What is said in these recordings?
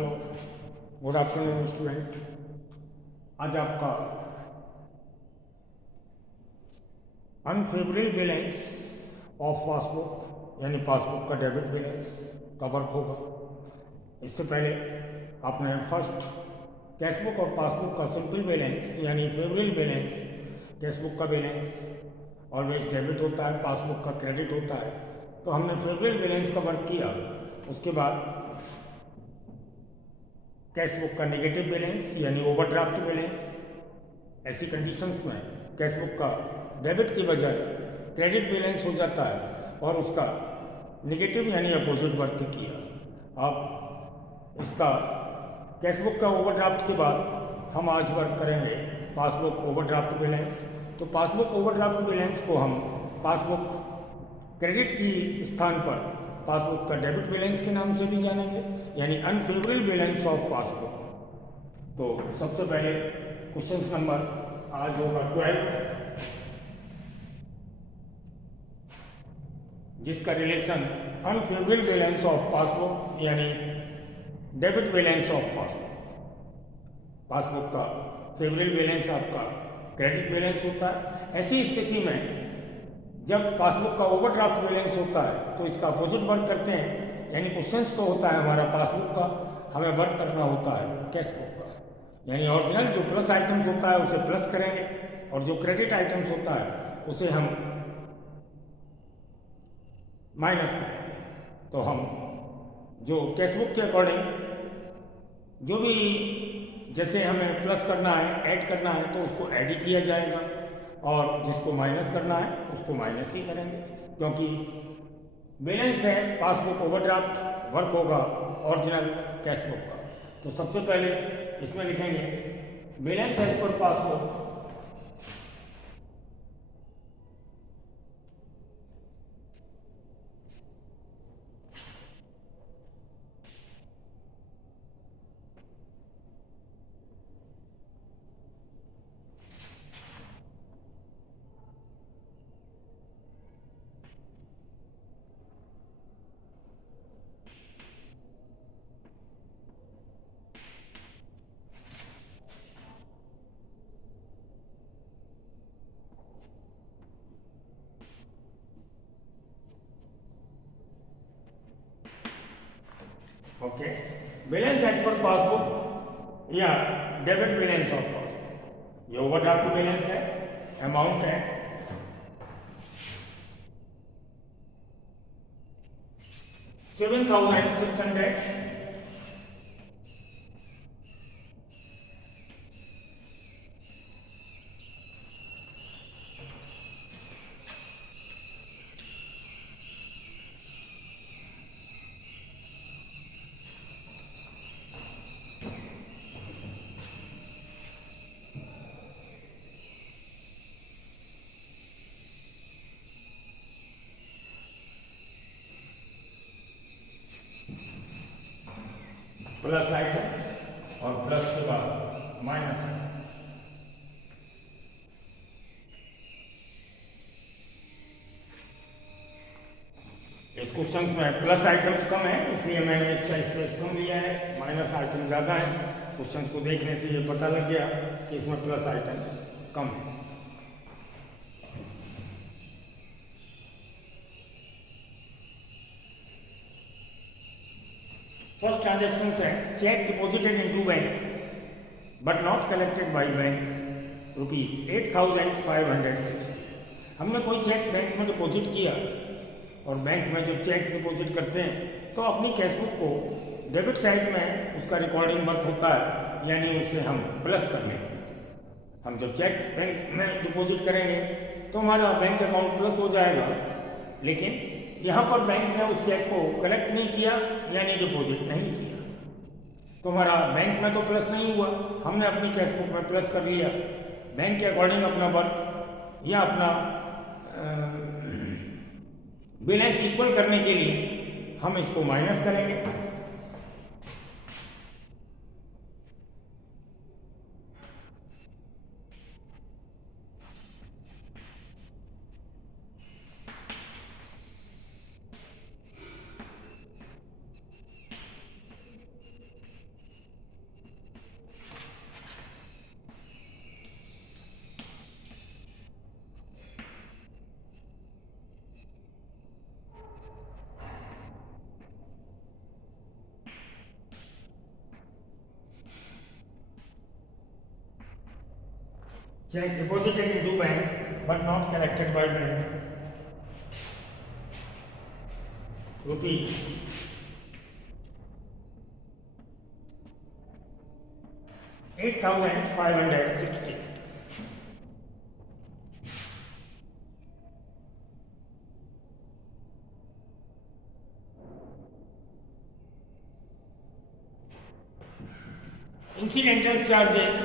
Hello, good afternoon student. आज आपका unfavourable balance of passbook यानी पासबुक का डेबिट बैलेंस का वर्क होगा। इससे पहले आपने फर्स्ट कैशबुक और पासबुक का सिंपल बैलेंस यानी फेवरेबल बैलेंस, कैशबुक का बैलेंस ऑलवेज डेबिट होता है, पासबुक का क्रेडिट होता है, तो हमने फेवरेबल बैलेंस का वर्क किया। उसके बाद कैशबुक का नेगेटिव बैलेंस यानी ओवरड्राफ्ट बैलेंस, ऐसी कंडीशंस में कैशबुक का डेबिट की बजाय क्रेडिट बैलेंस हो जाता है और उसका नेगेटिव यानी अपोजिट वर्क किया। अब इसका कैशबुक का ओवरड्राफ्ट के बाद हम आज वर्क करेंगे पासबुक ओवरड्राफ्ट बैलेंस। तो पासबुक ओवरड्राफ्ट बैलेंस को हम पासबुक क्रेडिट की स्थान पर पासबुक का डेबिट बैलेंस के नाम से भी जानेंगे, यानी अनफेवरेबल बैलेंस ऑफ पासबुक। तो सबसे पहले क्वेश्चन नंबर आज होगा 12, जिसका relation unfavourable balance of passbook यानी debit balance of passbook. Passbook का फेवरेबल बैलेंस आपका क्रेडिट बैलेंस होता है। ऐसी स्थिति में जब पासबुक का ओवरड्राफ्ट बैलेंस होता है तो इसका अपोजिट वर्क करते हैं, यानी क्वेश्चंस तो होता है हमारा पासबुक का, हमें वर्क करना होता है कैशबुक का। यानी ओरिजिनल जो प्लस आइटम्स होता है उसे प्लस करेंगे और जो क्रेडिट आइटम्स होता है उसे हम माइनस करेंगे। तो हम जो कैशबुक के अकॉर्डिंग जो भी जैसे हमें प्लस करना है, ऐड करना है, तो उसको ऐड ही किया जाएगा और जिसको माइनस करना है उसको माइनस ही करेंगे, क्योंकि बैलेंस है पासबुक ओवरड्राफ्ट, वर्क होगा ओरिजिनल कैशबुक का। तो सबसे पहले इसमें लिखेंगे balance as per passbook okay, balance as per passbook या डेबिट बैलेंस ऑफ पासबुक। ये ओवरड्राफ्ट बैलेंस है, अमाउंट है 7,600। प्लस आइटम्स और प्लस के बाद माइनस आइटम्स। इस क्वेश्चन में प्लस आइटम्स कम है, इसलिए मैंने इसका स्पेस कम लिया है, माइनस आइटम ज़्यादा है। क्वेश्चन को देखने से ये पता लग गया कि इसमें प्लस आइटम्स कम है। फर्स्ट ट्रांजेक्शन है check deposited into bank but not collected by bank ₹8,560। हमने कोई चेक बैंक में डिपॉजिट किया और बैंक में जब चेक डिपॉजिट करते हैं तो अपनी कैशबुक को डेबिट साइड में उसका रिकॉर्डिंग वर्क होता है, यानी उसे हम प्लस कर लेते हैं। हम जब चेक बैंक में डिपॉजिट करेंगे तो हमारा बैंक अकाउंट प्लस हो जाएगा, लेकिन यहाँ पर बैंक ने उस चेक को कलेक्ट नहीं किया यानी डिपॉजिट नहीं किया, तो हमारा बैंक में तो प्लस नहीं हुआ, हमने अपनी कैशबुक में प्लस कर लिया। बैंक के अकॉर्डिंग अपना वर्क या अपना बैलेंस इक्वल करने के लिए हम इसको माइनस करेंगे। check deposited into bank but not collected by bank, rupees 8,560. Incidental charges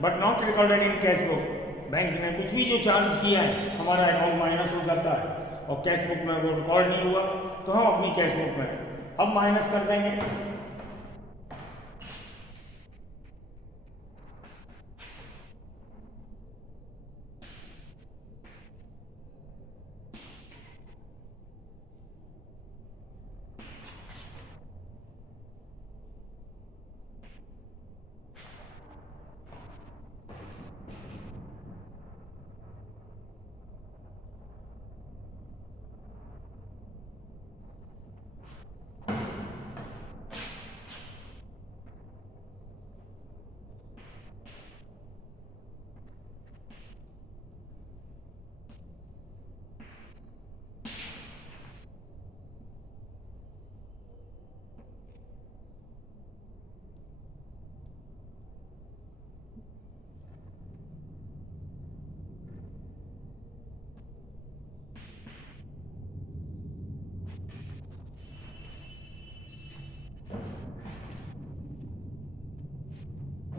but not recorded in cash book. Bank ने कुछ भी जो चार्ज किया है हमारा अकाउंट माइनस हो जाता है और कैश बुक में वो रिकॉर्ड नहीं हुआ तो हम अपनी कैश बुक में अब माइनस कर देंगे.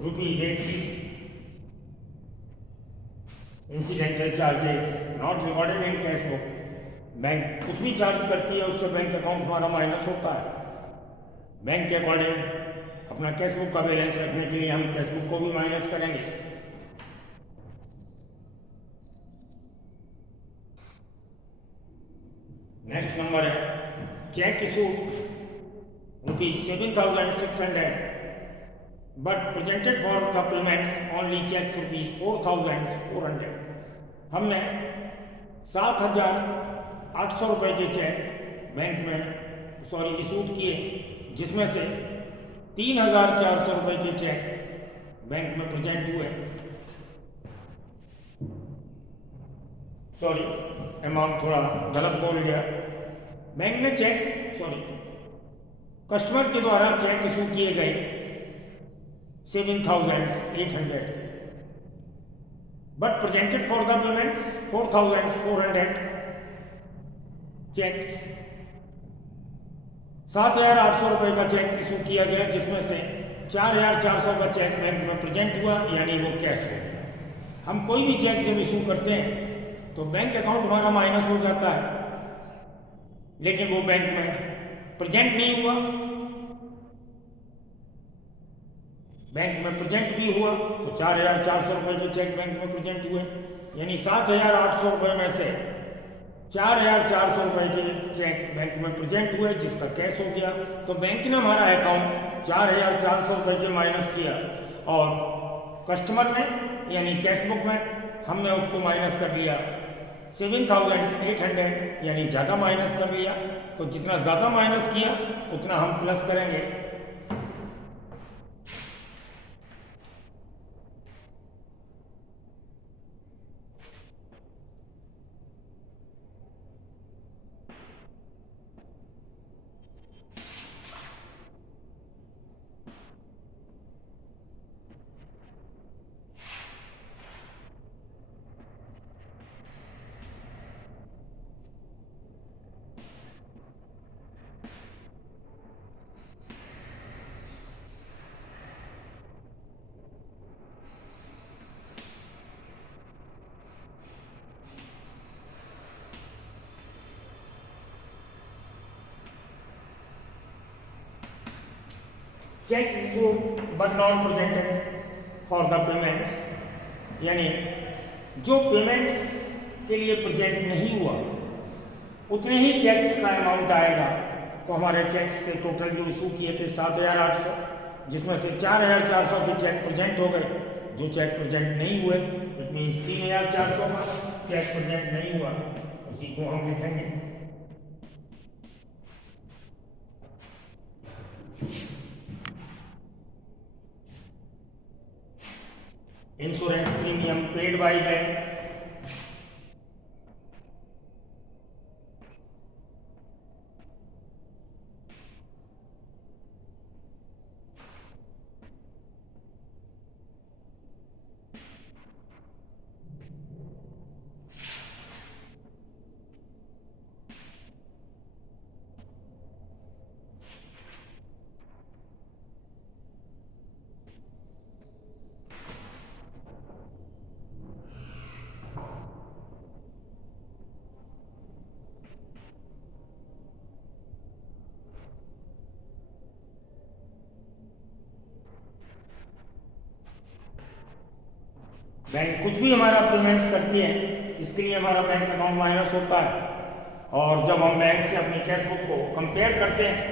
Rupees 80 incidental charges not recorded in cash book. Bank कुछ भी चार्ज करती है उससे बैंक अकाउंट हमारा माइनस होता है. बैंक के अकॉर्डिंग अपना कैश बुक का बैलेंस रखने के लिए हम कैश बुक को भी माइनस करेंगे. नेक्स्ट नंबर है cheque issue rupees 7,600 but presented for the payments only checks rupees 4,400. हमने 7,800 रुपये के चेक बैंक में इशूड किए जिसमें से 3,400 रुपये के चेक बैंक में प्रेजेंट हुए. अमाउंट थोड़ा गलत बोल गया. बैंक ने कस्टमर के द्वारा चेक इशू किए गए 7,800 but presented for the payments 4,400 cheques. 7,800 रुपये का चेक इशू किया गया जिसमें से 4,400 का चेक बैंक में प्रेजेंट हुआ यानी वो कैश हो. हम कोई भी चेक जब इशू करते हैं तो बैंक अकाउंट हमारा माइनस हो जाता है लेकिन वो बैंक में प्रेजेंट नहीं हुआ. बैंक में प्रेजेंट भी हुआ तो 4,400 रुपये के चेक बैंक में प्रेजेंट हुए यानी 7,800 रुपये में से 4,400 रुपये के चेक बैंक में प्रेजेंट हुए जिसका कैश हो गया. तो बैंक ने हमारा अकाउंट 4,400 रुपये के माइनस किया और कस्टमर ने यानी कैश बुक में हमने उसको माइनस कर लिया 7,800 यानी ज़्यादा माइनस कर लिया. तो जितना ज़्यादा माइनस किया उतना हम प्लस करेंगे. Check issued but not presented for the payments यानी जो पेमेंट्स के लिए प्रेजेंट नहीं हुआ उतने ही चेक्स का अमाउंट आएगा. तो हमारे चेक्स के टोटल जो इशू किए थे 7,800 जिसमें से 4,400 के चेक प्रेजेंट हो गए. जो चेक प्रेजेंट नहीं हुए इट मीन्स 3,400 का चेक प्रेजेंट नहीं हुआ उसी को हम लिखेंगे. Insurance premium paid by bank, bank कुछ भी हमारा पेमेंट्स करती है, इसके लिए हमारा बैंक अकाउंट माइनस होता है। और जब हम बैंक से अपनी कैश बुक को कंपेयर करते हैं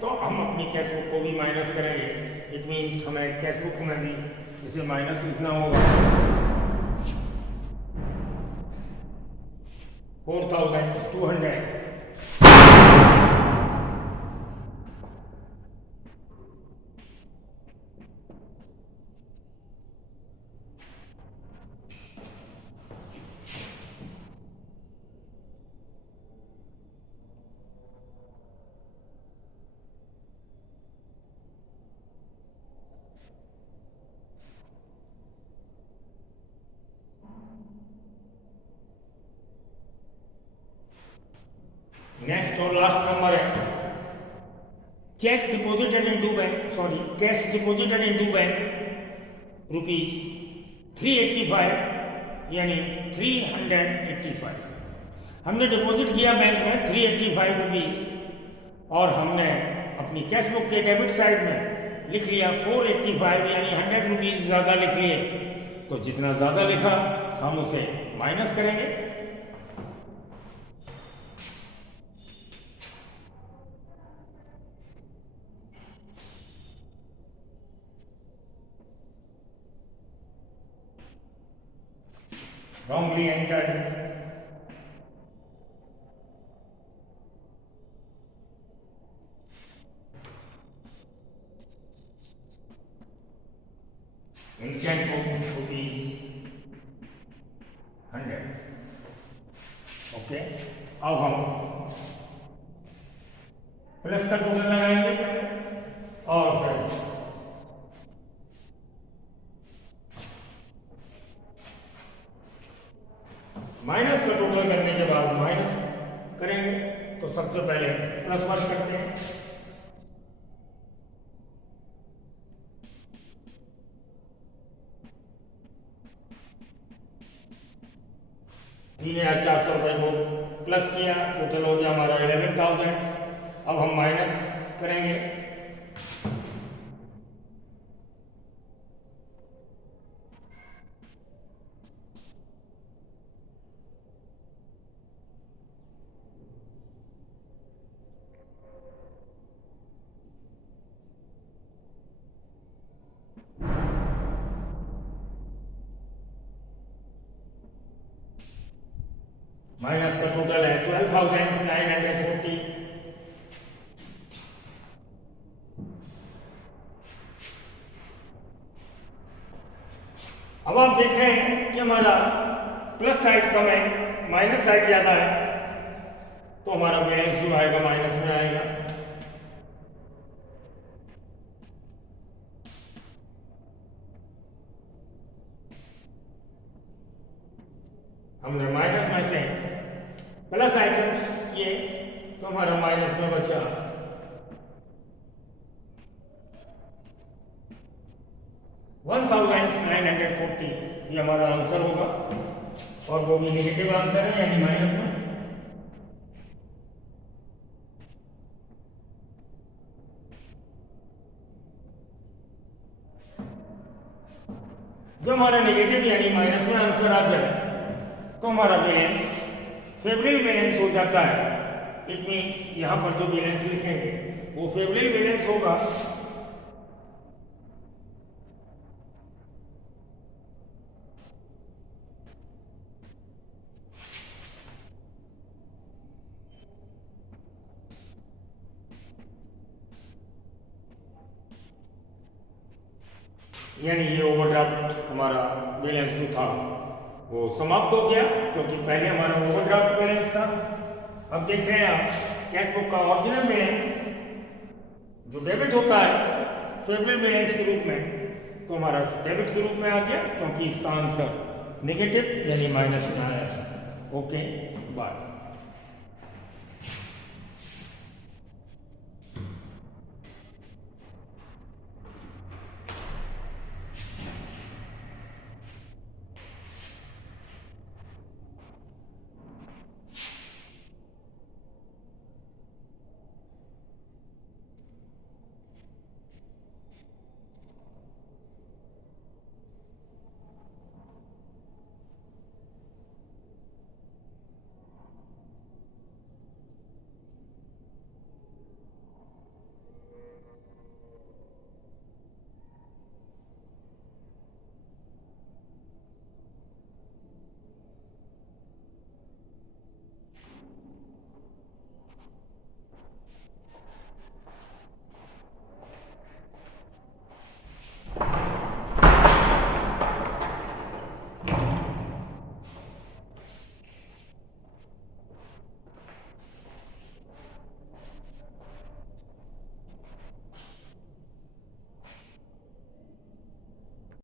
तो हम अपनी कैश बुक को भी माइनस करेंगे। इट मीन्स हमें कैश बुक में भी इसे माइनस लिखना होगा। 4200। नेक्स्ट और लास्ट नंबर है check deposited into bank, sorry cash deposited into bank ₹385 यानी 385। हमने डिपॉजिट किया बैंक में 385 रुपीज और हमने अपनी कैश बुक के डेबिट साइड में लिख लिया 485 यानी 100 रुपीज ज़्यादा लिख लिए। तो जितना ज़्यादा लिखा हम उसे माइनस करेंगे। wrongly entered, intent of ₹100। Okay, अब हम प्लस का टोटल लगाएंगे और फिर माइनस का टोटल करने के बाद माइनस करेंगे। तो सबसे पहले प्लस वर्क करते हैं। ₹3,400 को प्लस किया, टोटल हो गया हमारा 11,000। अब हम माइनस करेंगे। माइनस का टोटल है 12,940। अब आप देख रहे हैं कि हमारा प्लस साइड कम है, माइनस साइड ज्यादा है, तो हमारा बैलेंस जो आएगा माइनस में आएगा। हमने माइनस में से प्लस आइटम्स किए तो हमारा माइनस में बचा 1940। ये हमारा आंसर होगा और वो भी नेगेटिव आंसर है यानी माइनस में। जब हमारा नेगेटिव यानी माइनस में आंसर आ जाए तो हमारा बैलेंस फेवरेबल बैलेंस हो जाता है। इट मीन्स यहां पर जो बैलेंस लिखेंगे वो फेवरेबल बैलेंस होगा। यानी ये ओवरड्राफ्ट हमारा बैलेंस जो था वो समाप्त हो गया, क्योंकि पहले हमारा ओवरड्राफ्ट बैलेंस था। अब देख रहे हैं आप कैश बुक का ओरिजिनल बैलेंस जो डेबिट होता है फेवरेबल बैलेंस के रूप में, तो हमारा डेबिट के रूप में आ गया, क्योंकि इसका आंसर नेगेटिव यानी माइनस में आया था। Okay, bye.